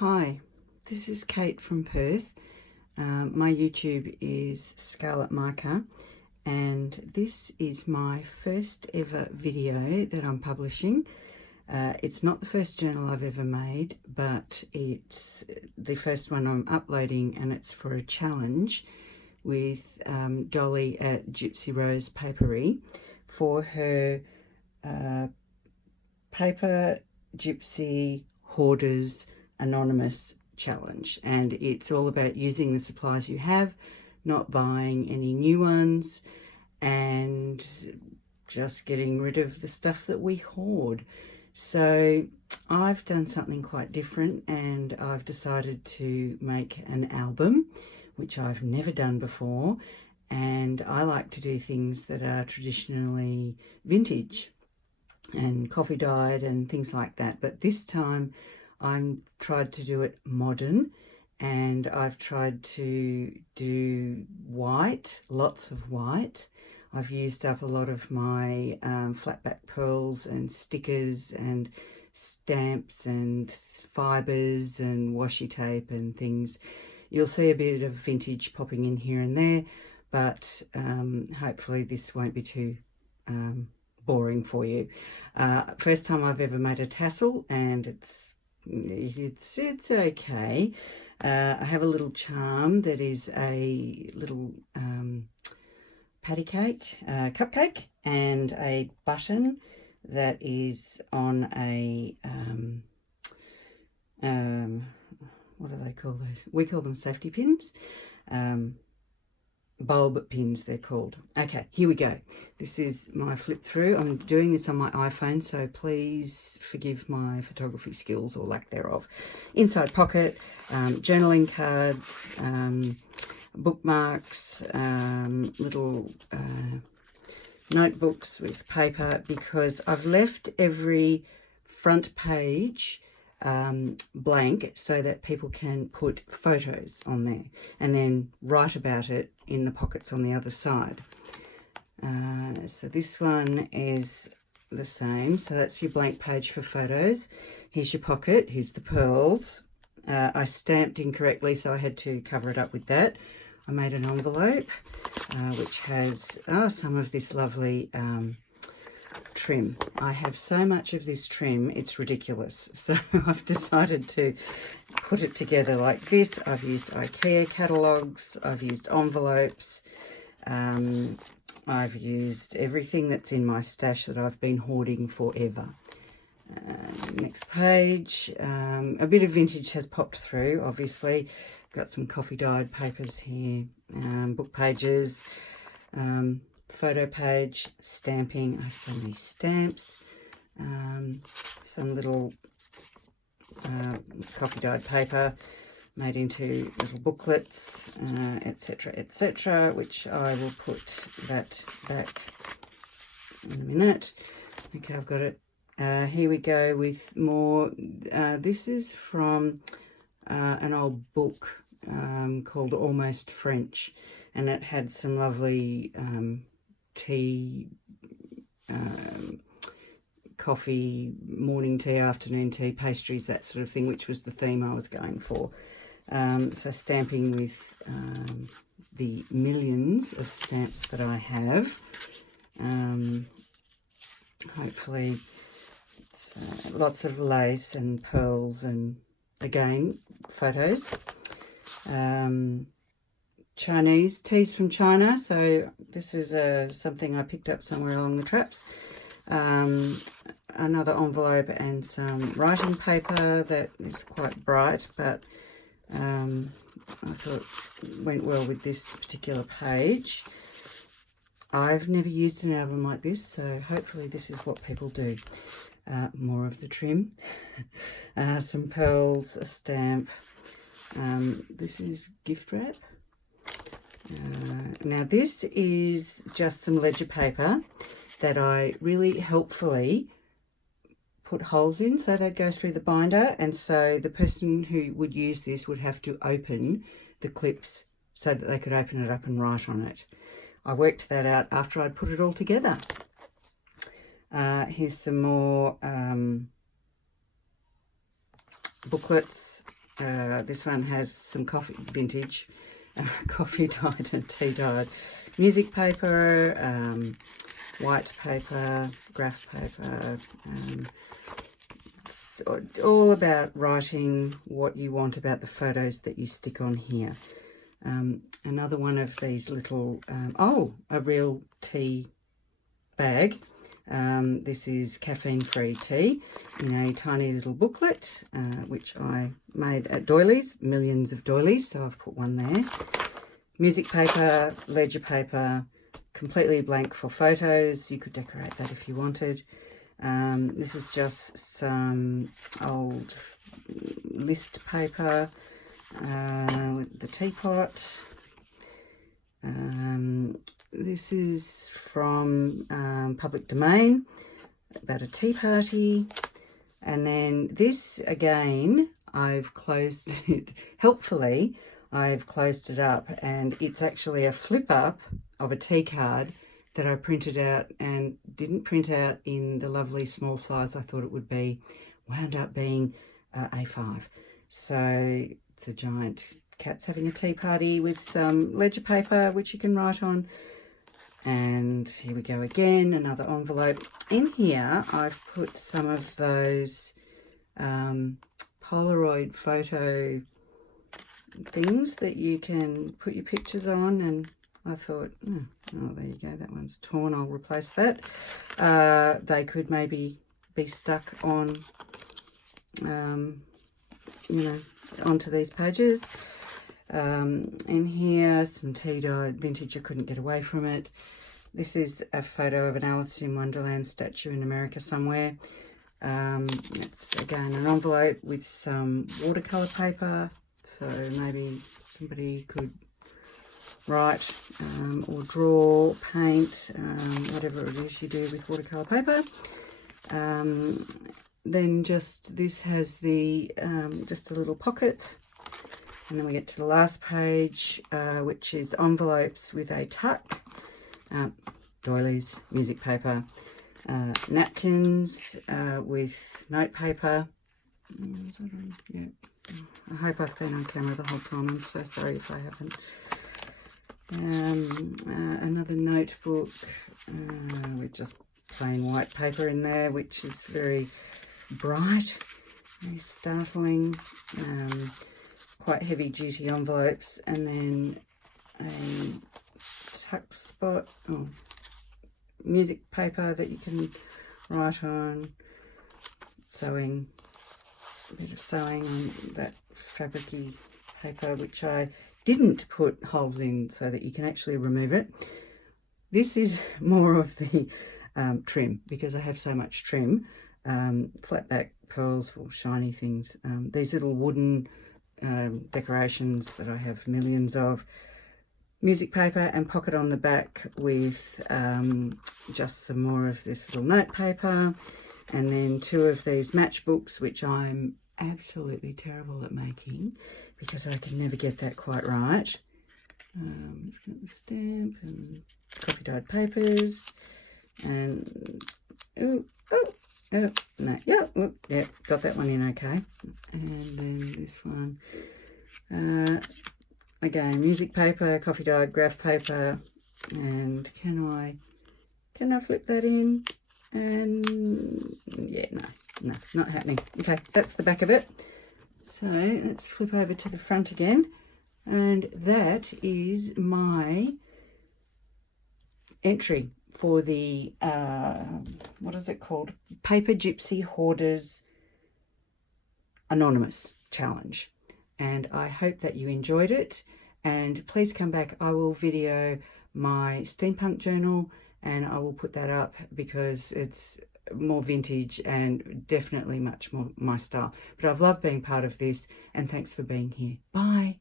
Hi, this is Kate from Perth. My YouTube is Scarlet Mica, and this is my first ever video that I'm publishing. It's not the first journal I've ever made, but it's the first one I'm uploading, and it's for a challenge with Dolly at Gypsy Rose Papery for her Paper Gypsy Hoarders Anonymous challenge, and it's all about using the supplies you have, not buying any new ones, and just getting rid of the stuff that we hoard. So I've done something quite different, and I've decided to make an album, which I've never done before, and I like to do things that are traditionally vintage and coffee dyed and things like that, but this time I'm tried to do it modern, and I've tried to do white, lots of white. I've used up a lot of my flat back pearls and stickers and stamps and fibres and washi tape and things. You'll see a bit of vintage popping in here and there, but hopefully this won't be too boring for you. First time I've ever made a tassel, and it's okay. I have a little charm that is a little patty cake, cupcake, and a button that is on a what do they call those? We call them safety pins. Bulb pins, they're called. Okay, here we go. This is my flip through. I'm doing this on my iPhone, so please forgive my photography skills or lack thereof. Inside pocket, journaling cards, bookmarks, little notebooks with paper, because I've left every front page blank so that people can put photos on there and then write about it in the pockets on the other side. So this one is the same, so that's your blank page for photos. Here's your pocket, here's the pearls. I stamped incorrectly, so I had to cover it up with that. I made an envelope which has some of this lovely trim. I have so much of this trim, it's ridiculous. So I've decided to put it together like this. I've used IKEA catalogues, I've used envelopes, I've used everything that's in my stash that I've been hoarding forever. Next page, a bit of vintage has popped through, obviously. Got some coffee dyed papers here, book pages, photo page, stamping. I have so many stamps, some little coffee dyed paper made into little booklets, etc., etc., which I will put that back in a minute. Okay, I've got it. Here we go with more. This is from an old book called Almost French, and it had some lovely tea, coffee, morning tea, afternoon tea, pastries, that sort of thing, which was the theme I was going for. So stamping with the millions of stamps that I have. Hopefully lots of lace and pearls, and again photos. Chinese teas from China, so this is something I picked up somewhere along the traps. Another envelope and some writing paper that is quite bright, but I thought it went well with this particular page. I've never used an album like this, so hopefully this is what people do. More of the trim, some pearls, a stamp. This is gift wrap. Now this is just some ledger paper that I really helpfully put holes in so they'd go through the binder, and so the person who would use this would have to open the clips so that they could open it up and write on it. I worked that out after I'd put it all together. Here's some more booklets, This one has some vintage coffee dyed and tea dyed music paper, white paper, graph paper. It's all about writing what you want about the photos that you stick on here. Another one of these little, a real tea bag. This is caffeine-free tea in a tiny little booklet, which I made at Doilies, millions of doilies, so I've put one there. Music paper, ledger paper, completely blank for photos. You could decorate that if you wanted. This is just some old list paper with the teapot. This is from Public Domain, about a tea party. And then this, again, I've closed it, helpfully, I've closed it up, and it's actually a flip up of a tea card that I printed out and didn't print out in the lovely small size I thought it would be, wound up being A5. So it's a giant cat's having a tea party with some ledger paper which you can write on. And here we go again, another envelope. In here I've put some of those Polaroid photo things that you can put your pictures on, and I thought, oh, there you go, that one's torn, I'll replace that. They could maybe be stuck on, onto these pages. In here, some tea-dyed vintage, I couldn't get away from it. This is a photo of an Alice in Wonderland statue in America somewhere. It's again an envelope with some watercolour paper, so maybe somebody could write or draw, paint, whatever it is you do with watercolour paper. Then just this has the just a little pocket, and then we get to the last page, which is envelopes with a tuck, doilies, music paper, napkins with note paper. Yeah. I hope I've been on camera the whole time. I'm so sorry if I haven't. Another notebook with just plain white paper in there, which is very bright, very startling, quite heavy duty envelopes, and then a tuck spot, music paper that you can write on, sewing, a bit of sewing on that fabricy paper, which I didn't put holes in so that you can actually remove it. This is more of the trim, because I have so much trim, flat back pearls or shiny things, these little wooden decorations that I have millions of, music paper, and pocket on the back with just some more of this little note paper, and then two of these matchbooks, which I'm absolutely terrible at making because I can never get that quite right. Let's get the stamp and coffee dyed papers, and no, yeah, got that one in okay. And then this one, again, music paper, coffee dyed graph paper, and can I flip that in? And yeah, no, not happening. Okay, that's the back of it. So let's flip over to the front again, and that is my entry for the what is it called? Paper Gypsy Hoarders Anonymous Challenge. And I hope that you enjoyed it, and please come back. I will video my steampunk journal, and I will put that up because it's more vintage and definitely much more my style. But I've loved being part of this, and thanks for being here. Bye.